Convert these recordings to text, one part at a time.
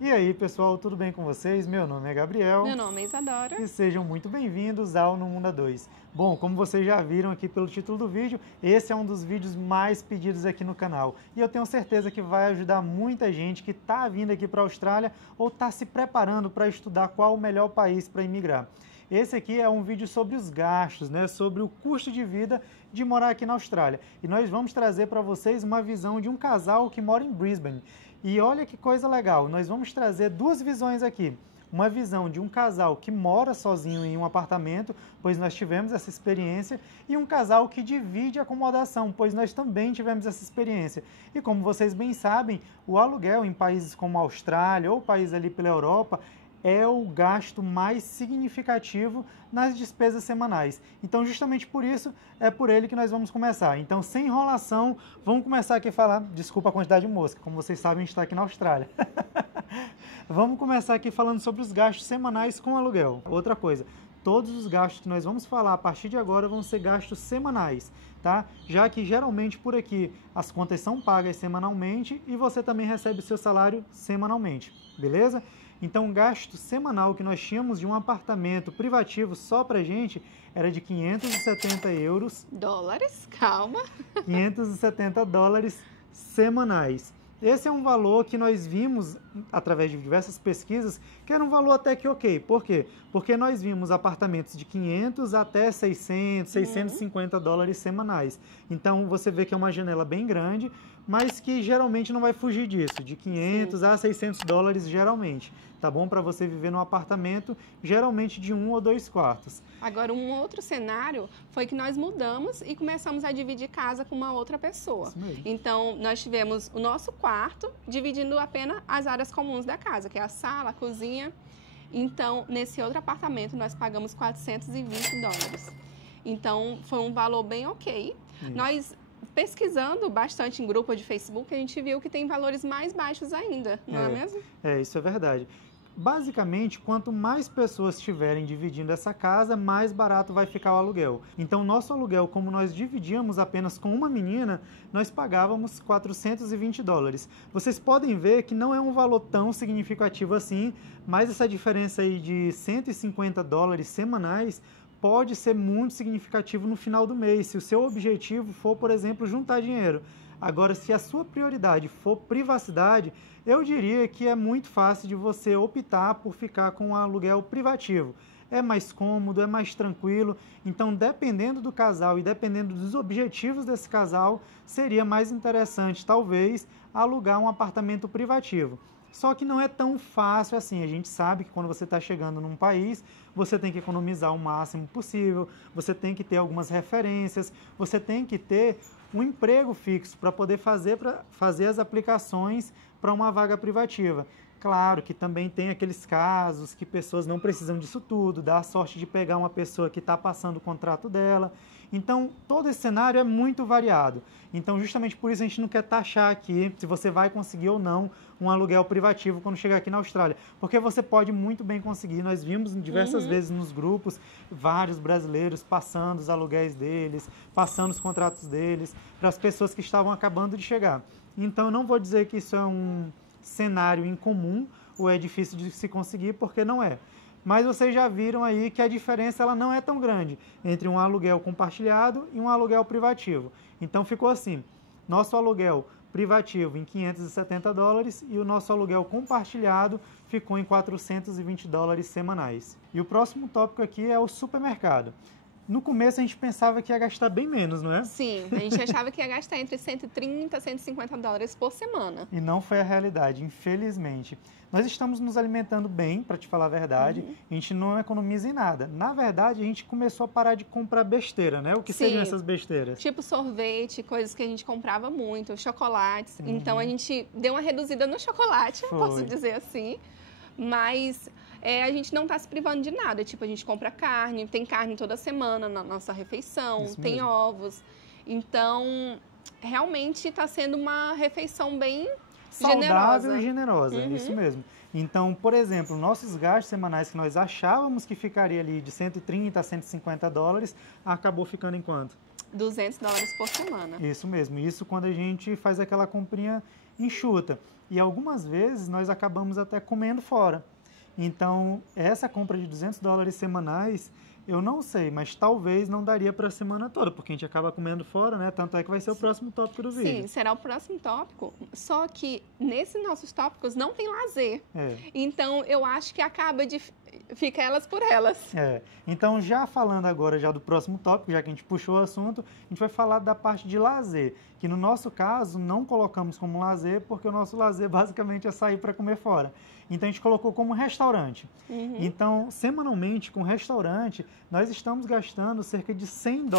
E aí, pessoal, tudo bem com vocês? Meu nome é Gabriel Meu nome é Isadora. e sejam muito bem-vindos ao No Mundo A2. Bom, como vocês já viram aqui pelo título do vídeo, esse é um dos vídeos mais pedidos aqui no canal. E eu tenho certeza que vai ajudar muita gente que está vindo aqui para a Austrália ou está se preparando para estudar qual o melhor país para imigrar. Esse aqui é um vídeo sobre os gastos, né? Sobre o custo de vida de morar aqui na Austrália. E nós vamos trazer para vocês uma visão de um casal que mora em Brisbane. E olha que coisa legal, nós vamos trazer duas visões aqui. Uma visão de um casal que mora sozinho em um apartamento, pois nós tivemos essa experiência, e um casal que divide acomodação, pois nós também tivemos essa experiência. E como vocês bem sabem, o aluguel em países como a Austrália ou países ali pela Europa é o gasto mais significativo nas despesas semanais. Então, justamente por isso, é por ele que nós vamos começar. Então, sem enrolação, vamos começar aqui a falar... Desculpa a quantidade de mosca, como vocês sabem, a gente está aqui na Austrália. Vamos começar aqui falando sobre os gastos semanais com aluguel. Outra coisa, todos os gastos que nós vamos falar a partir de agora vão ser gastos semanais, tá? Já que geralmente por aqui as contas são pagas semanalmente e você também recebe seu salário semanalmente, beleza? Então o gasto semanal que nós tínhamos de um apartamento privativo só pra gente era de 570 euros. Dólares, calma. 570 dólares semanais. Esse é um valor que nós vimos, através de diversas pesquisas, que era um valor até que ok. Por quê? Porque nós vimos apartamentos de 500 até 600, 650 dólares semanais. Então, você vê que é uma janela bem grande, mas que geralmente não vai fugir disso, de 500 a 600 dólares geralmente. Tá bom? Para você viver num apartamento, geralmente de 1 ou 2 quartos. Agora, um outro cenário foi que nós mudamos e começamos a dividir casa com uma outra pessoa. Isso mesmo. Então, nós tivemos o nosso quarto dividindo apenas as áreas comuns da casa, que é a sala, a cozinha. Então, nesse outro apartamento, nós pagamos 420 dólares. Então, foi um valor bem ok. Nós, pesquisando bastante em grupo de Facebook, a gente viu que tem valores mais baixos ainda, não é mesmo? É, isso é verdade. Basicamente, quanto mais pessoas estiverem dividindo essa casa, mais barato vai ficar o aluguel. Então, nosso aluguel, como nós dividíamos apenas com uma menina, nós pagávamos 420 dólares. Vocês podem ver que não é um valor tão significativo assim, mas essa diferença aí de 150 dólares semanais pode ser muito significativo no final do mês, se o seu objetivo for, por exemplo, juntar dinheiro. Agora, se a sua prioridade for privacidade, eu diria que é muito fácil de você optar por ficar com um aluguel privativo. É mais cômodo, é mais tranquilo. Então, dependendo do casal e dependendo dos objetivos desse casal, seria mais interessante, talvez, alugar um apartamento privativo. Só que não é tão fácil assim. A gente sabe que quando você está chegando num país, você tem que economizar o máximo possível, você tem que ter algumas referências, você tem que ter um emprego fixo para poder fazer as aplicações para uma vaga privativa. Claro que também tem aqueles casos que pessoas não precisam disso tudo, dá a sorte de pegar uma pessoa que está passando o contrato dela. Então, todo esse cenário é muito variado. Então, justamente por isso a gente não quer taxar aqui se você vai conseguir ou não um aluguel privativo quando chegar aqui na Austrália. Porque você pode muito bem conseguir. Nós vimos diversas vezes nos grupos vários brasileiros passando os aluguéis deles, passando os contratos deles para as pessoas que estavam acabando de chegar. Então, eu não vou dizer que isso é um cenário incomum ou é difícil de se conseguir, porque não é. Mas vocês já viram aí que a diferença ela não é tão grande entre um aluguel compartilhado e um aluguel privativo. Então ficou assim, nosso aluguel privativo em 570 dólares e o nosso aluguel compartilhado ficou em 420 dólares semanais. E o próximo tópico aqui é o supermercado. No começo a gente pensava que ia gastar bem menos, não é? Sim, a gente achava que ia gastar entre 130 e 150 dólares por semana. E não foi a realidade, infelizmente. Nós estamos nos alimentando bem, para te falar a verdade. A gente não economiza em nada. Na verdade, a gente começou a parar de comprar besteira, né? O que seriam essas besteiras? Tipo sorvete, coisas que a gente comprava muito, chocolates. Então a gente deu uma reduzida no chocolate, eu posso dizer assim. Mas a gente não está se privando de nada. Tipo, a gente compra carne, tem carne toda semana na nossa refeição, tem ovos. Então, realmente está sendo uma refeição bem saudável e generosa, isso mesmo. Então, por exemplo, nossos gastos semanais que nós achávamos que ficaria ali de 130 a 150 dólares, acabou ficando em quanto? 200 dólares por semana. Isso mesmo. Isso quando a gente faz aquela comprinha enxuta. E algumas vezes nós acabamos até comendo fora. Então, essa compra de $200 semanais, eu não sei, mas talvez não daria para a semana toda, porque a gente acaba comendo fora, né? Tanto é que vai ser o próximo tópico do vídeo. Sim, será o próximo tópico, só que nesses nossos tópicos não tem lazer. Então, eu acho que acaba de... Fica elas por elas. Então, já falando agora já do próximo tópico, já que a gente puxou o assunto, a gente vai falar da parte de lazer, que no nosso caso não colocamos como lazer, porque o nosso lazer basicamente é sair para comer fora. Então, a gente colocou como restaurante. Então, semanalmente, com restaurante, nós estamos gastando cerca de $100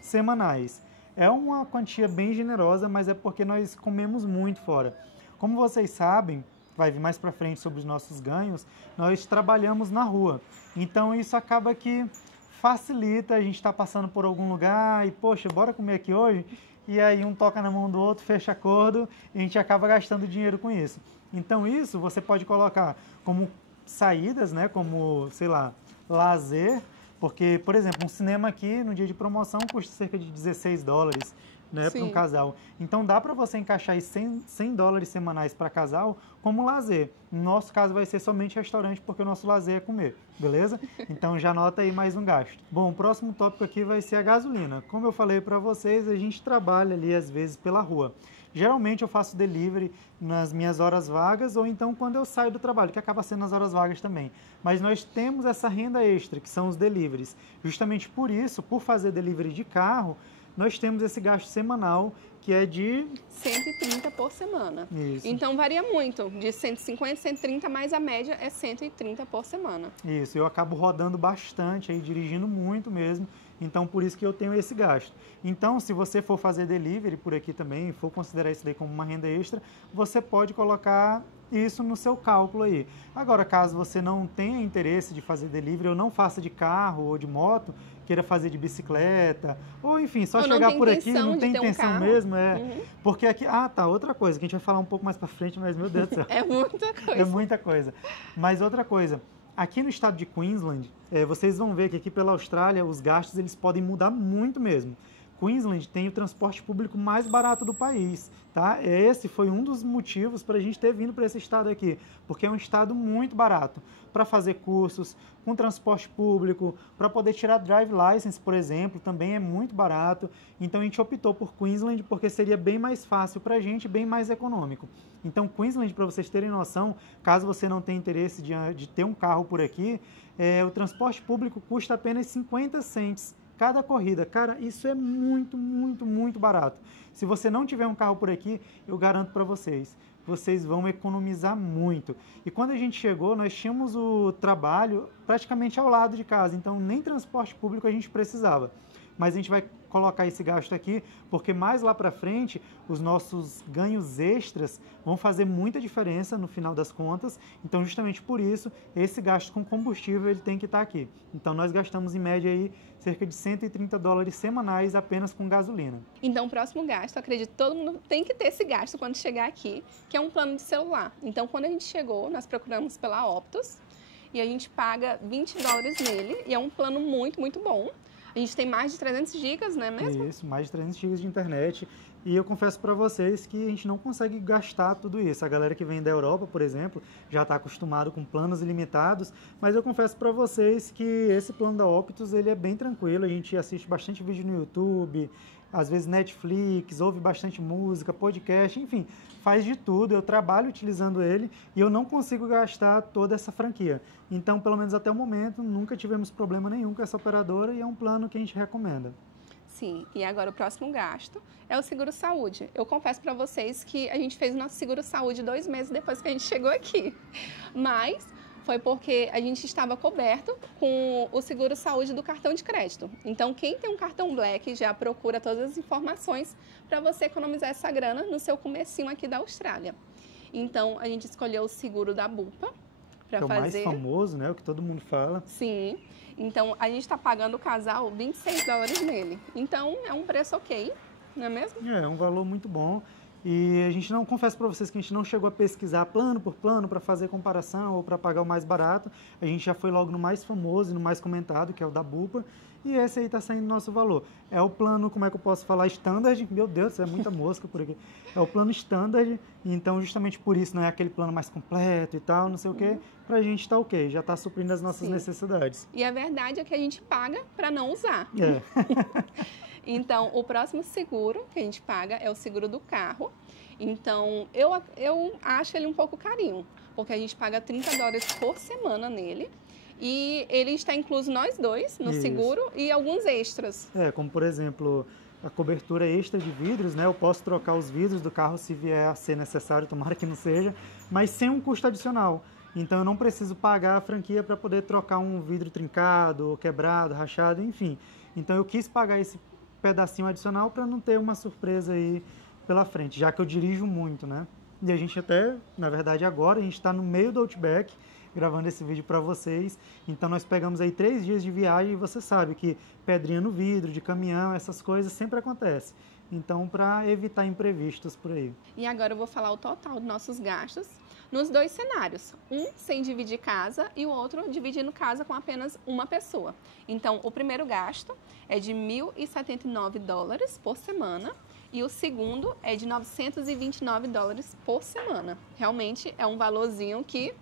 semanais. É uma quantia bem generosa, mas é porque nós comemos muito fora. Como vocês sabem, vai vir mais para frente sobre os nossos ganhos, nós trabalhamos na rua. Então, isso acaba que facilita, a gente está passando por algum lugar e, poxa, bora comer aqui hoje? E aí um toca na mão do outro, fecha acordo e a gente acaba gastando dinheiro com isso. Então, isso você pode colocar como saídas, né? Como, sei lá, lazer, porque, por exemplo, um cinema aqui no dia de promoção custa cerca de $16, né, para um casal. Então, dá para você encaixar aí $100 semanais para casal como lazer. No nosso caso, vai ser somente restaurante, porque o nosso lazer é comer, beleza? Então, já anota aí mais um gasto. Bom, o próximo tópico aqui vai ser a gasolina. Como eu falei para vocês, a gente trabalha ali, às vezes, pela rua. Geralmente, eu faço delivery nas minhas horas vagas ou então quando eu saio do trabalho, que acaba sendo nas horas vagas também. Mas nós temos essa renda extra, que são os deliveries. Justamente por isso, por fazer delivery de carro, nós temos esse gasto semanal, que é de... 130 por semana. Isso. Então, varia muito. De 150, 130, mas a média é 130 por semana. Isso. Eu acabo rodando bastante, aí, dirigindo muito mesmo. Então, por isso que eu tenho esse gasto. Então, se você for fazer delivery por aqui também, for considerar isso daí como uma renda extra, você pode colocar isso no seu cálculo aí. Agora, caso você não tenha interesse de fazer delivery, ou não faça de carro ou de moto, queira fazer de bicicleta, ou enfim, só chegar por aqui, não tem intenção mesmo, porque aqui... Ah, tá, outra coisa, que a gente vai falar um pouco mais pra frente, mas meu Deus do céu. É muita coisa. É muita coisa. Mas outra coisa, aqui no estado de Queensland, vocês vão ver que aqui pela Austrália, os gastos eles podem mudar muito mesmo. Queensland tem o transporte público mais barato do país, tá? Esse foi um dos motivos para a gente ter vindo para esse estado aqui, porque é um estado muito barato para fazer cursos, com transporte público, para poder tirar drive license, por exemplo, também é muito barato. Então a gente optou por Queensland porque seria bem mais fácil para a gente, bem mais econômico. Então Queensland, para vocês terem noção, caso você não tenha interesse de ter um carro por aqui, o transporte público custa apenas 50 cents cada corrida. Cara, isso é muito, muito, muito barato. Se você não tiver um carro por aqui, eu garanto para vocês, vocês vão economizar muito. E quando a gente chegou, nós tínhamos o trabalho praticamente ao lado de casa, então nem transporte público a gente precisava. Mas a gente vai colocar esse gasto aqui, porque mais lá para frente, os nossos ganhos extras vão fazer muita diferença no final das contas. Então, justamente por isso, esse gasto com combustível ele tem que estar aqui. Então, nós gastamos em média aí cerca de $130 semanais apenas com gasolina. Então, o próximo gasto, acredito que todo mundo tem que ter esse gasto quando chegar aqui, que é um plano de celular. Então, quando a gente chegou, nós procuramos pela Optus e a gente paga $20 nele e é um plano muito, muito bom. A gente tem mais de 300 gigas, não é mesmo? Isso, mais de 300 gigas de internet. E eu confesso para vocês que a gente não consegue gastar tudo isso. A galera que vem da Europa, por exemplo, já está acostumado com planos ilimitados. Mas eu confesso para vocês que esse plano da Optus ele é bem tranquilo. A gente assiste bastante vídeo no YouTube, às vezes Netflix, ouve bastante música, podcast, enfim, faz de tudo. Eu trabalho utilizando ele e eu não consigo gastar toda essa franquia. Então, pelo menos até o momento, nunca tivemos problema nenhum com essa operadora e é um plano que a gente recomenda. Sim, e agora o próximo gasto é o seguro-saúde. Eu confesso para vocês que a gente fez o nosso seguro-saúde 2 meses depois que a gente chegou aqui. Mas foi porque a gente estava coberto com o seguro-saúde do cartão de crédito. Então, quem tem um cartão Black já procura todas as informações para você economizar essa grana no seu comecinho aqui da Austrália. Então, a gente escolheu o seguro da Bupa para fazer. É o mais famoso, né? O que todo mundo fala. Sim. Então, a gente está pagando o casal $26 nele. Então, é um preço ok, não é mesmo? É um valor muito bom. E a gente não, confesso para vocês que a gente não chegou a pesquisar plano por plano para fazer comparação ou para pagar o mais barato. A gente já foi logo no mais famoso e no mais comentado, que é o da Bupa. E esse aí está saindo nosso valor. É o plano, como é que eu posso falar, standard. Meu Deus, é muita mosca por aqui. É o plano standard, então justamente por isso não é aquele plano mais completo e tal, não sei o quê. Pra gente tá ok, já tá suprindo as nossas necessidades. E a verdade é que a gente paga para não usar. É. Então, o próximo seguro que a gente paga é o seguro do carro. Então, eu acho ele um pouco carinho, porque a gente paga $30 por semana nele. E ele está incluso nós dois no seguro e alguns extras. Como por exemplo, a cobertura extra de vidros, né? Eu posso trocar os vidros do carro se vier a ser necessário, tomara que não seja, mas sem um custo adicional. Então eu não preciso pagar a franquia para poder trocar um vidro trincado, quebrado, rachado, enfim. Então eu quis pagar esse pedacinho adicional para não ter uma surpresa aí pela frente, já que eu dirijo muito, né? E a gente até, na verdade agora, a gente está no meio do Outback, gravando esse vídeo para vocês. Então nós pegamos aí 3 dias de viagem e você sabe que pedrinha no vidro, de caminhão, essas coisas sempre acontecem. Então, para evitar imprevistos por aí. E agora eu vou falar o total dos nossos gastos nos dois cenários. Um sem dividir casa e o outro dividindo casa com apenas uma pessoa. Então, o primeiro gasto é de $1.079 por semana e o segundo é de $929 por semana. Realmente é um valorzinho que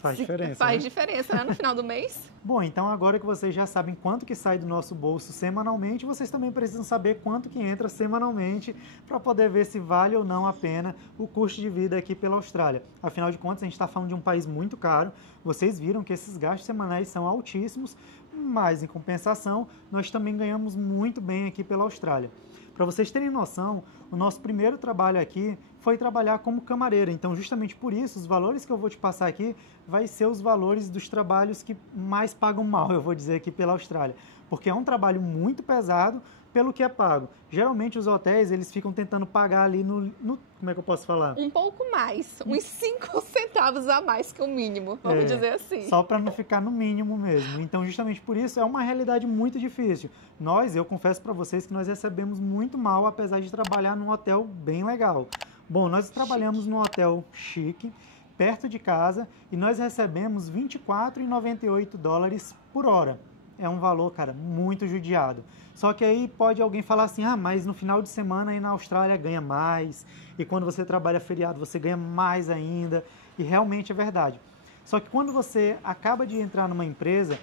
faz diferença. Faz diferença, né, no final do mês. Bom, então agora que vocês já sabem quanto que sai do nosso bolso semanalmente, vocês também precisam saber quanto que entra semanalmente para poder ver se vale ou não a pena o custo de vida aqui pela Austrália. Afinal de contas, a gente está falando de um país muito caro. Vocês viram que esses gastos semanais são altíssimos, mas em compensação, nós também ganhamos muito bem aqui pela Austrália. Para vocês terem noção, o nosso primeiro trabalho aqui foi trabalhar como camareira. Então, justamente por isso, os valores que eu vou te passar aqui vai ser os valores dos trabalhos que mais pagam mal, eu vou dizer aqui pela Austrália. Porque é um trabalho muito pesado pelo que é pago. Geralmente os hotéis, eles ficam tentando pagar ali no como é que eu posso falar? Um pouco mais, uns 5 centavos a mais que o mínimo, vamos dizer assim. Só para não ficar no mínimo mesmo. Então, justamente por isso, é uma realidade muito difícil. Eu confesso para vocês que nós recebemos muito mal, apesar de trabalhar num hotel bem legal. Bom, nós trabalhamos num hotel chique, perto de casa, e nós recebemos $24,98 por hora. É um valor, cara, muito judiado. Só que aí pode alguém falar assim, mas no final de semana aí na Austrália ganha mais, e quando você trabalha feriado você ganha mais ainda, e realmente é verdade. Só que quando você acaba de entrar numa empresa,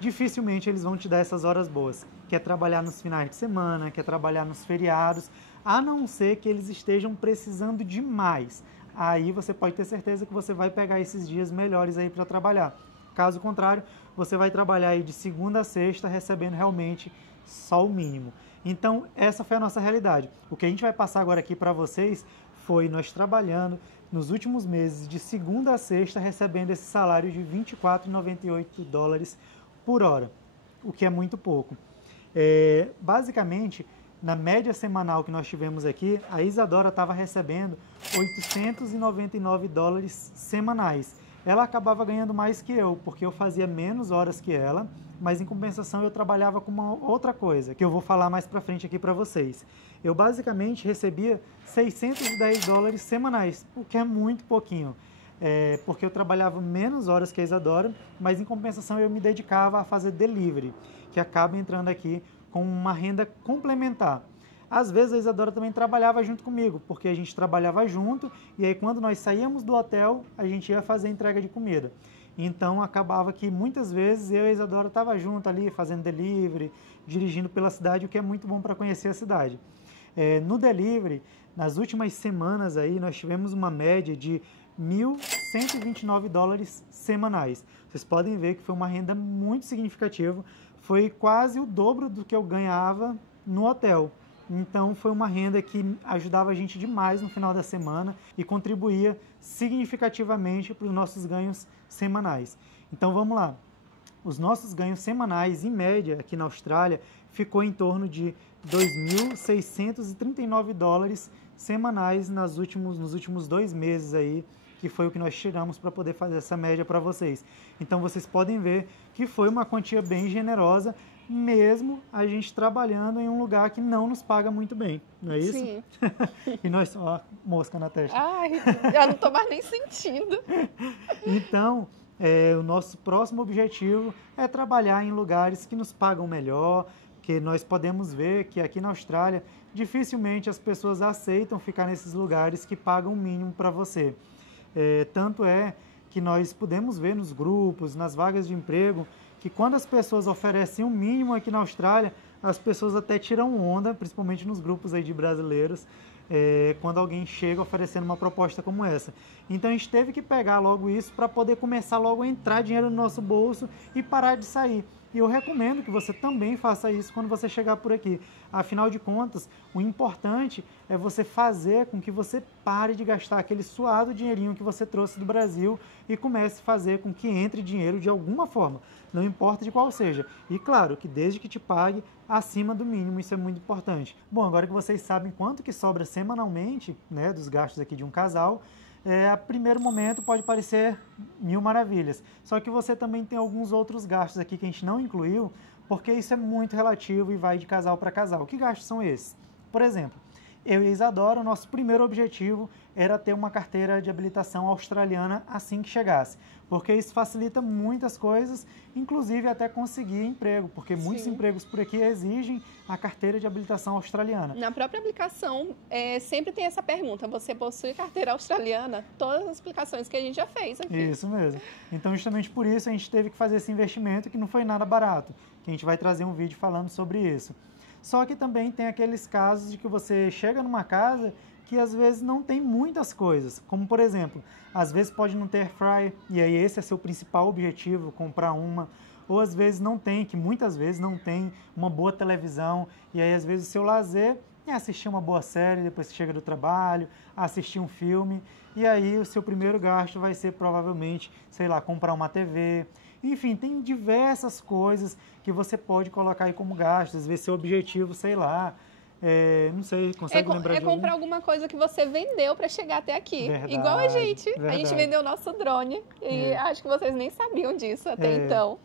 dificilmente eles vão te dar essas horas boas. Quer trabalhar nos finais de semana, quer trabalhar nos feriados, a não ser que eles estejam precisando demais. Aí você pode ter certeza que você vai pegar esses dias melhores aí para trabalhar. Caso contrário, você vai trabalhar aí de segunda a sexta recebendo realmente só o mínimo. Então, essa foi a nossa realidade. O que a gente vai passar agora aqui para vocês foi nós trabalhando nos últimos meses de segunda a sexta recebendo esse salário de $24,98 por hora, o que é muito pouco. Basicamente, na média semanal que nós tivemos aqui, a Isadora estava recebendo $899 semanais. Ela acabava ganhando mais que eu, porque eu fazia menos horas que ela, mas em compensação eu trabalhava com uma outra coisa, que eu vou falar mais pra frente aqui pra vocês. Eu basicamente recebia $610 semanais, o que é muito pouquinho, porque eu trabalhava menos horas que a Isadora, mas em compensação eu me dedicava a fazer delivery, que acaba entrando aqui com uma renda complementar. Às vezes a Isadora também trabalhava junto comigo, porque a gente trabalhava junto e aí quando nós saíamos do hotel, a gente ia fazer entrega de comida. Então acabava que muitas vezes eu e a Isadora estava junto ali, fazendo delivery, dirigindo pela cidade, o que é muito bom para conhecer a cidade. No delivery, nas últimas semanas aí, nós tivemos uma média de $1.129 semanais. Vocês podem ver que foi uma renda muito significativa, foi quase o dobro do que eu ganhava no hotel. Então foi uma renda que ajudava a gente demais no final da semana e contribuía significativamente para os nossos ganhos semanais. Então vamos lá, os nossos ganhos semanais em média aqui na Austrália ficou em torno de $2.639 semanais nos últimos 2 meses aí que foi o que nós tiramos para poder fazer essa média para vocês. Então vocês podem ver que foi uma quantia bem generosa, mesmo a gente trabalhando em um lugar que não nos paga muito bem, não é isso? Sim. E nós só mosca na testa. Ai, eu não tô mais nem sentindo. Então, o nosso próximo objetivo é trabalhar em lugares que nos pagam melhor, que nós podemos ver que aqui na Austrália dificilmente as pessoas aceitam ficar nesses lugares que pagam o mínimo para você. Tanto é que nós podemos ver nos grupos, nas vagas de emprego, que quando as pessoas oferecem o mínimo aqui na Austrália, as pessoas até tiram onda, principalmente nos grupos aí de brasileiros, quando alguém chega oferecendo uma proposta como essa. Então a gente teve que pegar logo isso para poder começar logo a entrar dinheiro no nosso bolso e parar de sair. E eu recomendo que você também faça isso quando você chegar por aqui. Afinal de contas, o importante é você fazer com que você pare de gastar aquele suado dinheirinho que você trouxe do Brasil e comece a fazer com que entre dinheiro de alguma forma, não importa de qual seja. E claro, que desde que te pague acima do mínimo, isso é muito importante. Bom, agora que vocês sabem quanto que sobra semanalmente, né, dos gastos aqui de um casal, a primeiro momento pode parecer mil maravilhas. Só que você também tem alguns outros gastos aqui que a gente não incluiu, porque isso é muito relativo e vai de casal para casal. Que gastos são esses? Por exemplo, eu e a Isadora, o nosso primeiro objetivo era ter uma carteira de habilitação australiana assim que chegasse, porque isso facilita muitas coisas, inclusive até conseguir emprego, porque muitos empregos por aqui exigem a carteira de habilitação australiana. Na própria aplicação, sempre tem essa pergunta, você possui carteira australiana? Todas as aplicações que a gente já fez aqui. Isso mesmo. Então, justamente por isso, a gente teve que fazer esse investimento que não foi nada barato, que a gente vai trazer um vídeo falando sobre isso. Só que também tem aqueles casos de que você chega numa casa que às vezes não tem muitas coisas, como por exemplo, às vezes pode não ter air fryer, e aí esse é seu principal objetivo, comprar uma, ou às vezes não tem, que muitas vezes não tem uma boa televisão, e aí às vezes o seu lazer é assistir uma boa série depois que chega do trabalho, assistir um filme, e aí o seu primeiro gasto vai ser provavelmente, sei lá, comprar uma TV. Enfim, tem diversas coisas que você pode colocar aí como gastos, ver seu objetivo, sei lá, não sei, consegue lembrar de comprar alguma coisa que você vendeu para chegar até aqui. Verdade, igual a gente. Verdade. A gente vendeu o nosso drone e acho que vocês nem sabiam disso até então.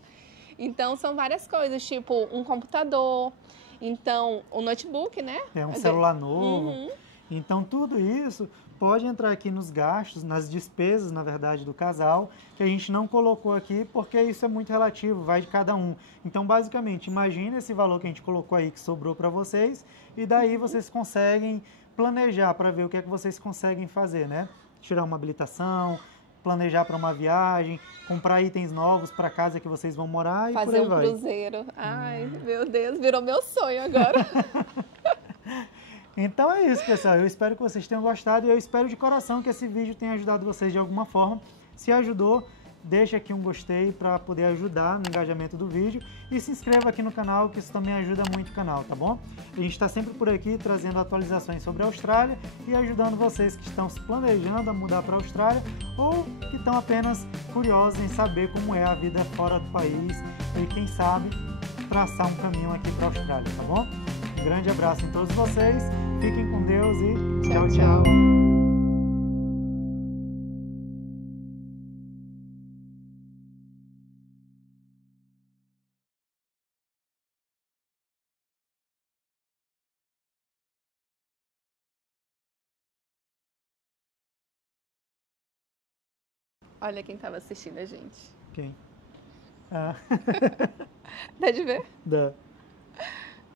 Então, são várias coisas, tipo um computador, então o notebook, né? Um celular novo. Então, tudo isso pode entrar aqui nos gastos, nas despesas, na verdade, do casal, que a gente não colocou aqui, porque isso é muito relativo, vai de cada um. Então, basicamente, imagine esse valor que a gente colocou aí, que sobrou para vocês, e daí vocês conseguem planejar para ver o que é que vocês conseguem fazer, né? Tirar uma habilitação, planejar para uma viagem, comprar itens novos para a casa que vocês vão morar e fazer por aí vai. Fazer um cruzeiro. Ai, meu Deus, virou meu sonho agora. Então é isso, pessoal. Eu espero que vocês tenham gostado e eu espero de coração que esse vídeo tenha ajudado vocês de alguma forma. Se ajudou, deixa aqui um gostei para poder ajudar no engajamento do vídeo e se inscreva aqui no canal, que isso também ajuda muito o canal, tá bom? A gente está sempre por aqui trazendo atualizações sobre a Austrália e ajudando vocês que estão se planejando a mudar para a Austrália ou que estão apenas curiosos em saber como é a vida fora do país e quem sabe traçar um caminho aqui para a Austrália, tá bom? Um grande abraço em todos vocês, fiquem com Deus e tchau, tchau. Olha quem estava assistindo a gente. Quem? Ah. Dá de ver? Dá.